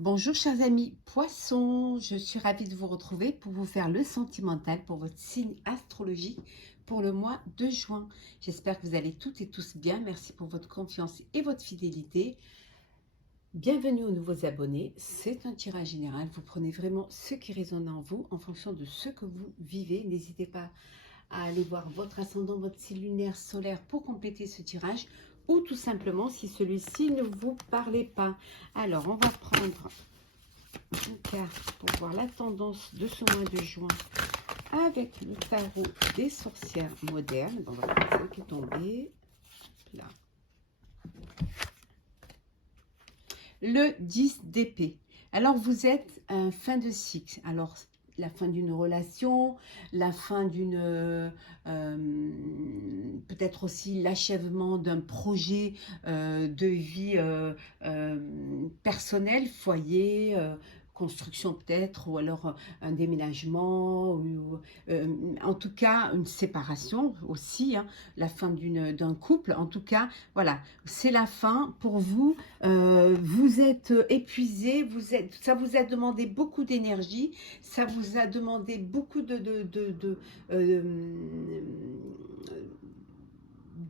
Bonjour chers amis poissons, je suis ravie de vous retrouver pour vous faire le sentimental pour votre signe astrologique pour le mois de juin. J'espère que vous allez toutes et tous bien, merci pour votre confiance et votre fidélité. Bienvenue aux nouveaux abonnés, c'est un tirage général, vous prenez vraiment ce qui résonne en vous en fonction de ce que vous vivez. N'hésitez pas à aller voir votre ascendant, votre signe lunaire, solaire pour compléter ce tirage ou tout simplement si celui-ci ne vous parlait pas. Alors on va prendre une carte pour voir la tendance de ce mois de juin avec le tarot des sorcières modernes. Bon, voilà, c'est celle qui est tombée là. Le 10 d'épée. Alors vous êtes en fin de cycle. Alors la fin d'une relation, la fin d'une peut-être aussi l'achèvement d'un projet de vie personnelle, foyer, construction peut-être, ou alors un déménagement, ou en tout cas une séparation aussi, hein, la fin d'un couple. En tout cas, voilà, c'est la fin pour vous. Vous êtes épuisé, ça vous a demandé beaucoup d'énergie, ça vous a demandé beaucoup euh,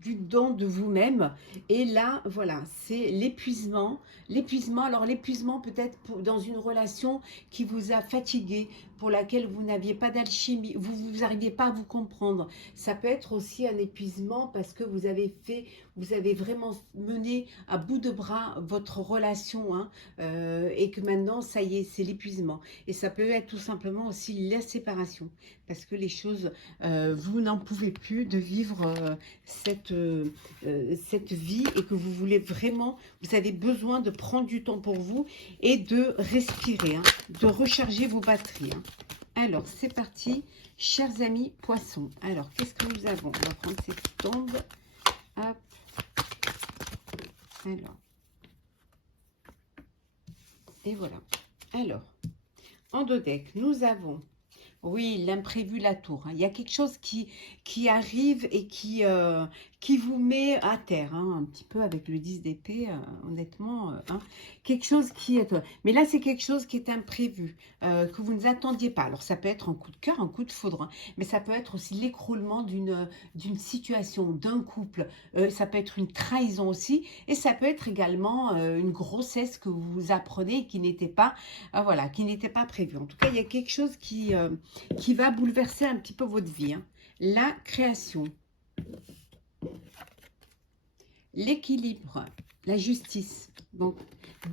du don de vous-même. Et là, voilà, c'est l'épuisement. L'épuisement, alors l'épuisement peut-être dans une relation qui vous a fatigué, pour laquelle vous n'aviez pas d'alchimie, vous n'arriviez pas à vous comprendre. Ça peut être aussi un épuisement parce que vous avez vraiment mené à bout de bras votre relation, hein, et que maintenant, ça y est, c'est l'épuisement. Et ça peut être tout simplement aussi la séparation, parce que les choses, vous n'en pouvez plus de vivre cette vie, et que vous voulez vraiment, vous avez besoin de prendre du temps pour vous et de respirer, hein, de recharger vos batteries, hein. Alors, c'est parti, chers amis poissons. Alors, qu'est-ce que nous avons? On va prendre cette tombe. Hop. Alors. Et voilà. Alors, en dos deck, nous avons, oui, l'imprévu, la tour, hein. Il y a quelque chose qui arrive et qui vous met à terre, hein, un petit peu avec le 10 d'épée, honnêtement. Hein. Quelque chose qui est... Mais là, c'est quelque chose qui est imprévu, que vous ne attendiez pas. Alors, ça peut être un coup de cœur, un coup de foudre, hein, mais ça peut être aussi l'écroulement d'une situation, d'un couple. Ça peut être une trahison aussi, et ça peut être également une grossesse que vous apprenez et qui n'était pas, voilà, qui n'était pas prévue. En tout cas, il y a quelque chose qui va bouleverser un petit peu votre vie, hein. La création, l'équilibre, la justice. Donc,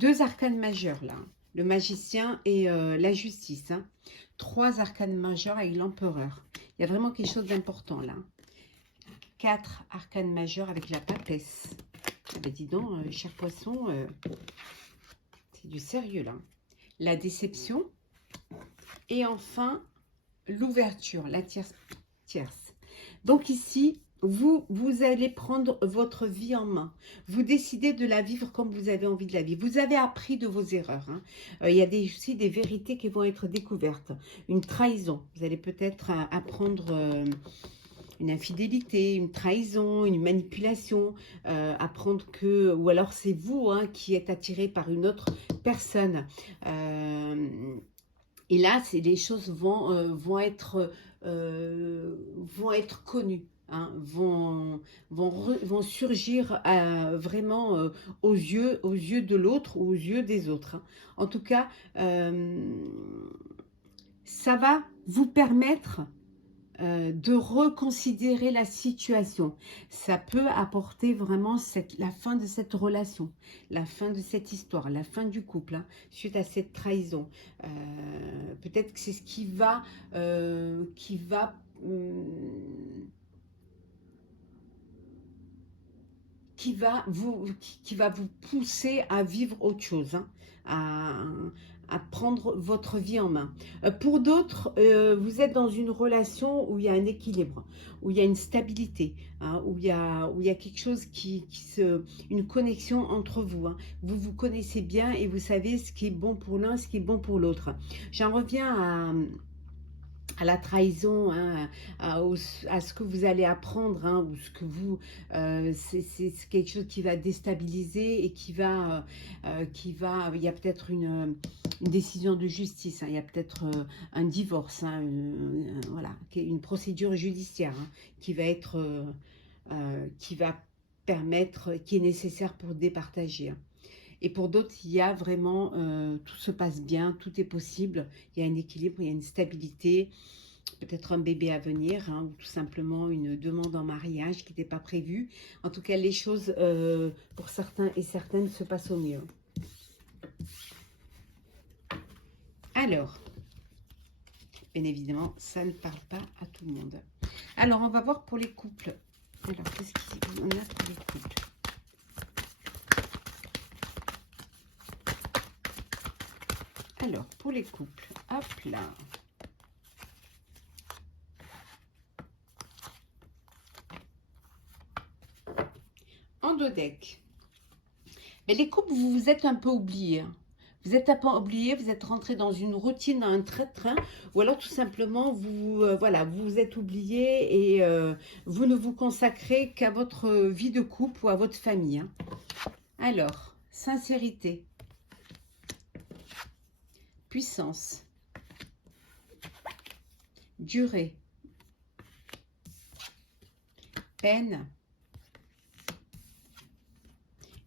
deux arcanes majeures là, le magicien et la justice, hein. Trois arcanes majeures avec l'empereur. Il y a vraiment quelque chose d'important là. Quatre arcanes majeures avec la papesse. Ah ben dis donc, cher poisson, c'est du sérieux là. La déception. Et enfin, l'ouverture, la tierce. Donc ici, vous allez prendre votre vie en main. Vous décidez de la vivre comme vous avez envie de la vivre. Vous avez appris de vos erreurs, hein. Il y a aussi des vérités qui vont être découvertes. Une trahison. Vous allez peut-être apprendre une infidélité, une trahison, une manipulation. Apprendre que... Ou alors c'est vous, hein, qui êtes attiré par une autre personne. Et là, les choses vont être connues, hein, vont surgir vraiment aux yeux de l'autre ou aux yeux des autres, hein. En tout cas, ça va vous permettre de reconsidérer la situation. Ça peut apporter vraiment la fin de cette relation, la fin de cette histoire, la fin du couple, hein, suite à cette trahison. Peut-être que c'est ce qui va vous pousser à vivre autre chose, hein, à prendre votre vie en main. Pour d'autres, vous êtes dans une relation où il y a un équilibre, où il y a une stabilité, hein, où il y a quelque chose une connexion entre vous, hein. Vous vous connaissez bien et vous savez ce qui est bon pour l'un, ce qui est bon pour l'autre. J'en reviens à la trahison, hein, à ce que vous allez apprendre, hein, ou ce que vous, c'est quelque chose qui va déstabiliser et il y a peut-être une décision de justice, hein, il y a peut-être un divorce, hein, voilà, une procédure judiciaire, hein, qui va être, qui va permettre, qui est nécessaire pour départager, hein. Et pour d'autres, il y a vraiment, tout se passe bien, tout est possible, il y a un équilibre, il y a une stabilité, peut-être un bébé à venir, hein, ou tout simplement une demande en mariage qui n'était pas prévue. En tout cas, les choses, pour certains et certaines, se passent au mieux. Alors, bien évidemment, ça ne parle pas à tout le monde. Alors, on va voir pour les couples. Alors, qu'est-ce qu'on a pour les couples? Alors, pour les couples, hop là. En dos deck. Mais les couples, vous vous êtes un peu oubliés, hein. Vous êtes un peu oubliés, vous êtes rentré dans une routine, dans un train, ou alors tout simplement, voilà, vous vous êtes oubliés et vous ne vous consacrez qu'à votre vie de couple ou à votre famille, hein. Alors, sincérité, puissance, durée, peine,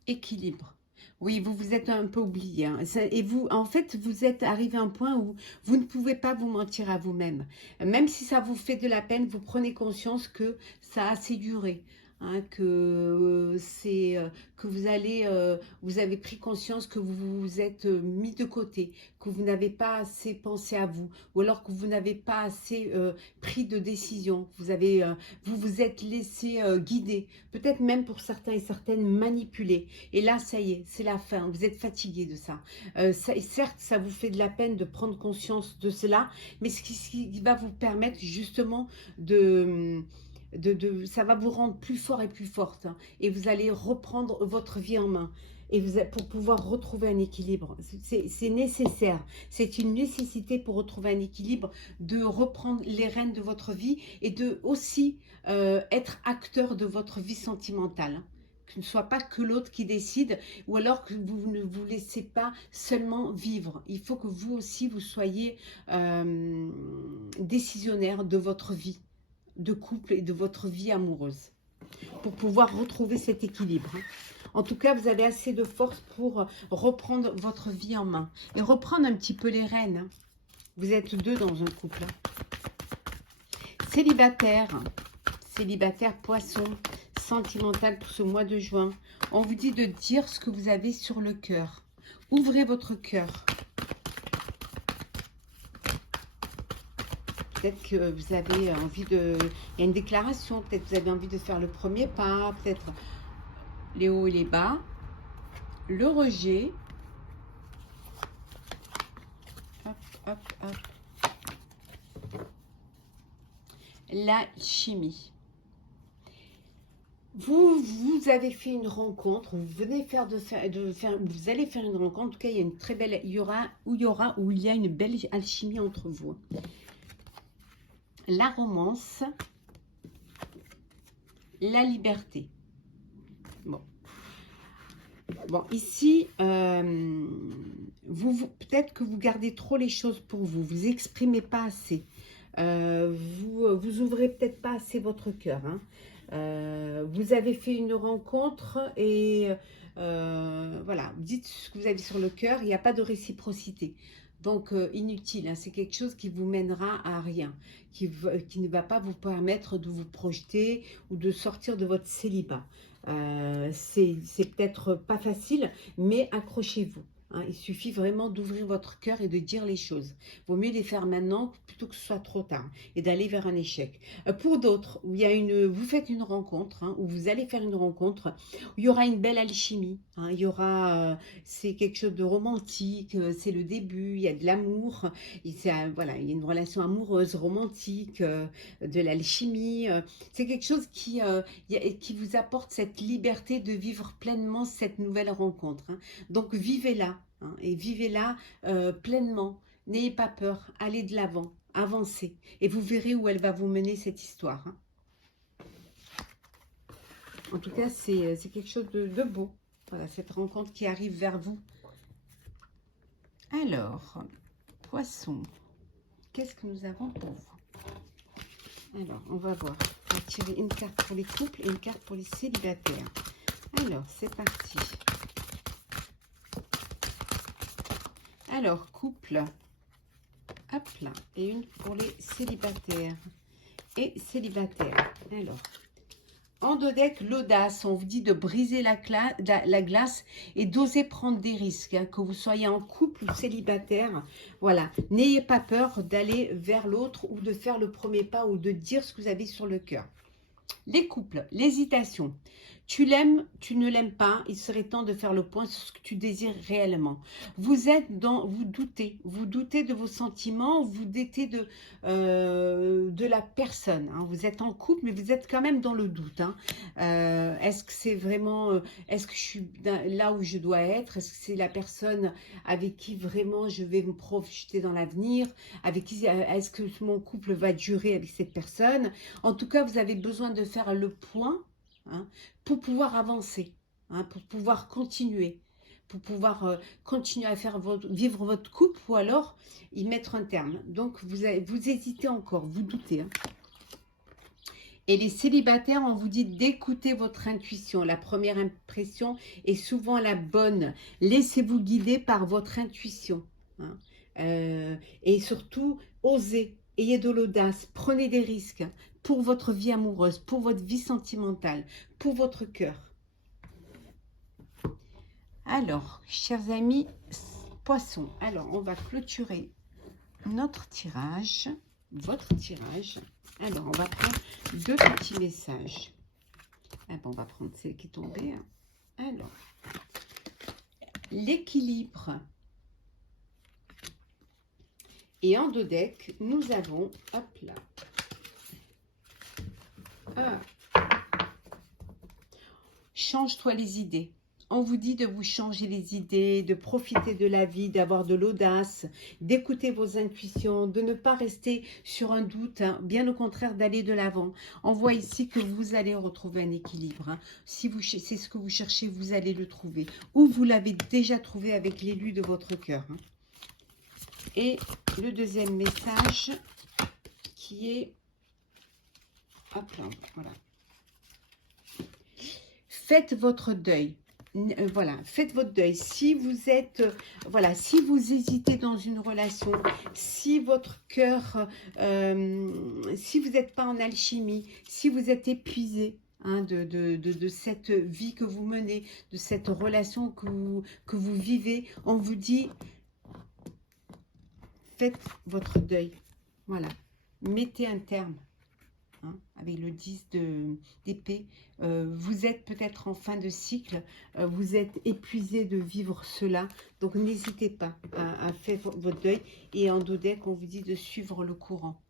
équilibre. Oui, vous vous êtes un peu oublié, hein. Et vous, en fait, vous êtes arrivé à un point où vous ne pouvez pas vous mentir à vous-même. Même si ça vous fait de la peine, vous prenez conscience que ça a assez duré, hein, que vous avez pris conscience que vous vous êtes mis de côté, que vous n'avez pas assez pensé à vous, ou alors que vous n'avez pas assez pris de décision. Vous vous êtes laissé guider, peut-être même pour certains et certaines manipuler. Et là, ça y est, c'est la fin. Vous êtes fatigué de ça. Certes, ça vous fait de la peine de prendre conscience de cela, mais ce qui va vous permettre justement ça va vous rendre plus fort et plus forte, hein, et vous allez reprendre votre vie en main. Et pour pouvoir retrouver un équilibre, c'est nécessaire. C'est une nécessité pour retrouver un équilibre, de reprendre les rênes de votre vie et de aussi être acteur de votre vie sentimentale, hein. Que ce ne soit pas que l'autre qui décide, ou alors que vous ne vous laissez pas seulement vivre. Il faut que vous aussi, vous soyez décisionnaire de votre vie de couple et de votre vie amoureuse pour pouvoir retrouver cet équilibre, hein. En tout cas, vous avez assez de force pour reprendre votre vie en main et reprendre un petit peu les rênes, hein. Vous êtes deux dans un couple, hein. Célibataire, célibataire, poisson, sentimental pour ce mois de juin. On vous dit de dire ce que vous avez sur le cœur. Ouvrez votre cœur. Peut-être que vous avez envie de... Il y a une déclaration, peut-être que vous avez envie de faire le premier pas, peut-être les hauts et les bas, le rejet. Hop, hop, hop. L'alchimie. Vous avez fait une rencontre, vous allez faire une rencontre. En tout cas, il y a une très belle, il y a une belle alchimie entre vous. La romance, la liberté. Bon, ici, peut-être que vous gardez trop les choses pour vous. Vous exprimez pas assez. Vous ouvrez peut-être pas assez votre cœur, hein. Vous avez fait une rencontre et voilà, dites ce que vous avez sur le cœur. Il n'y a pas de réciprocité. Donc, inutile, hein, c'est quelque chose qui vous mènera à rien, qui ne va pas vous permettre de vous projeter ou de sortir de votre célibat. C'est peut-être pas facile, mais accrochez-vous, hein. Il suffit vraiment d'ouvrir votre cœur et de dire les choses. Vaut mieux les faire maintenant plutôt que ce soit trop tard et d'aller vers un échec. Pour d'autres, où vous faites une rencontre, hein, où vous allez faire une rencontre, où il y aura une belle alchimie, hein, c'est quelque chose de romantique, c'est le début, il y a de l'amour, voilà, il y a une relation amoureuse, romantique, de l'alchimie. C'est quelque chose qui vous apporte cette liberté de vivre pleinement cette nouvelle rencontre, hein. Donc vivez-la, hein, et vivez-la pleinement. N'ayez pas peur, allez de l'avant, avancez. Et vous verrez où elle va vous mener cette histoire. Hein. En tout cas, c'est quelque chose de beau. Voilà, cette rencontre qui arrive vers vous. Alors, Poisson, qu'est-ce que nous avons pour vous? Alors, on va voir. On va tirer une carte pour les couples et une carte pour les célibataires. Alors, c'est parti. Alors, couple. Hop là. Et une pour les célibataires. Et célibataires. Alors, en deux decks, l'audace, on vous dit de briser la glace et d'oser prendre des risques, hein, que vous soyez en couple ou célibataire. Voilà, n'ayez pas peur d'aller vers l'autre ou de faire le premier pas ou de dire ce que vous avez sur le cœur. Les couples, l'hésitation. Tu l'aimes, tu ne l'aimes pas, il serait temps de faire le point sur ce que tu désires réellement. Vous êtes dans, vous doutez de vos sentiments, vous doutez de la personne. Hein. Vous êtes en couple, mais vous êtes quand même dans le doute. Hein. Est-ce que c'est vraiment, est-ce que je suis là où je dois être? Est-ce que c'est la personne avec qui vraiment je vais me projeter dans l'avenir? Avec qui, est-ce que mon couple va durer avec cette personne? En tout cas, vous avez besoin de faire le point, hein, pour pouvoir avancer, hein, pour pouvoir continuer, pour pouvoir continuer à faire vivre votre couple ou alors y mettre un terme. Donc, vous hésitez encore, vous doutez. Hein. Et les célibataires, on vous dit d'écouter votre intuition. La première impression est souvent la bonne. Laissez-vous guider par votre intuition. Hein. Et surtout, osez. Ayez de l'audace, prenez des risques pour votre vie amoureuse, pour votre vie sentimentale, pour votre cœur. Alors, chers amis poissons, alors on va clôturer notre tirage, votre tirage. Alors, on va prendre deux petits messages. Ah bon, on va prendre celle qui est tombée. Alors, l'équilibre. Et en deux decks, nous avons, hop là, change-toi les idées. On vous dit de vous changer les idées, de profiter de la vie, d'avoir de l'audace, d'écouter vos intuitions, de ne pas rester sur un doute, hein, bien au contraire d'aller de l'avant. On voit ici que vous allez retrouver un équilibre. Hein. Si c'est ce que vous cherchez, vous allez le trouver. Ou vous l'avez déjà trouvé avec l'élu de votre cœur. Hein. Et le deuxième message qui est... Hop là, voilà. Faites votre deuil. Voilà, faites votre deuil. Si vous êtes, voilà, si vous hésitez dans une relation, si votre cœur, si vous n'êtes pas en alchimie, si vous êtes épuisé, hein, de cette vie que vous menez, de cette relation que vous vivez, on vous dit, faites votre deuil. Voilà, mettez un terme. Hein, avec le 10 d'épée, vous êtes peut-être en fin de cycle, vous êtes épuisé de vivre cela, donc n'hésitez pas à faire votre deuil. Et en deux decks, on vous dit de suivre le courant.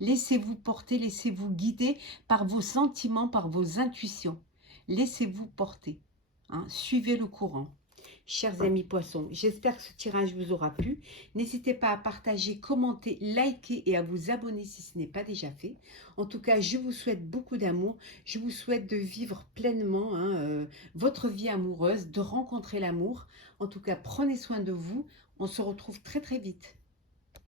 Laissez-vous porter, laissez-vous guider par vos sentiments, par vos intuitions. Laissez-vous porter, hein, suivez le courant. Chers amis poissons, j'espère que ce tirage vous aura plu. N'hésitez pas à partager, commenter, liker et à vous abonner si ce n'est pas déjà fait. En tout cas, je vous souhaite beaucoup d'amour. Je vous souhaite de vivre pleinement hein, votre vie amoureuse, de rencontrer l'amour. En tout cas, prenez soin de vous. On se retrouve très très vite.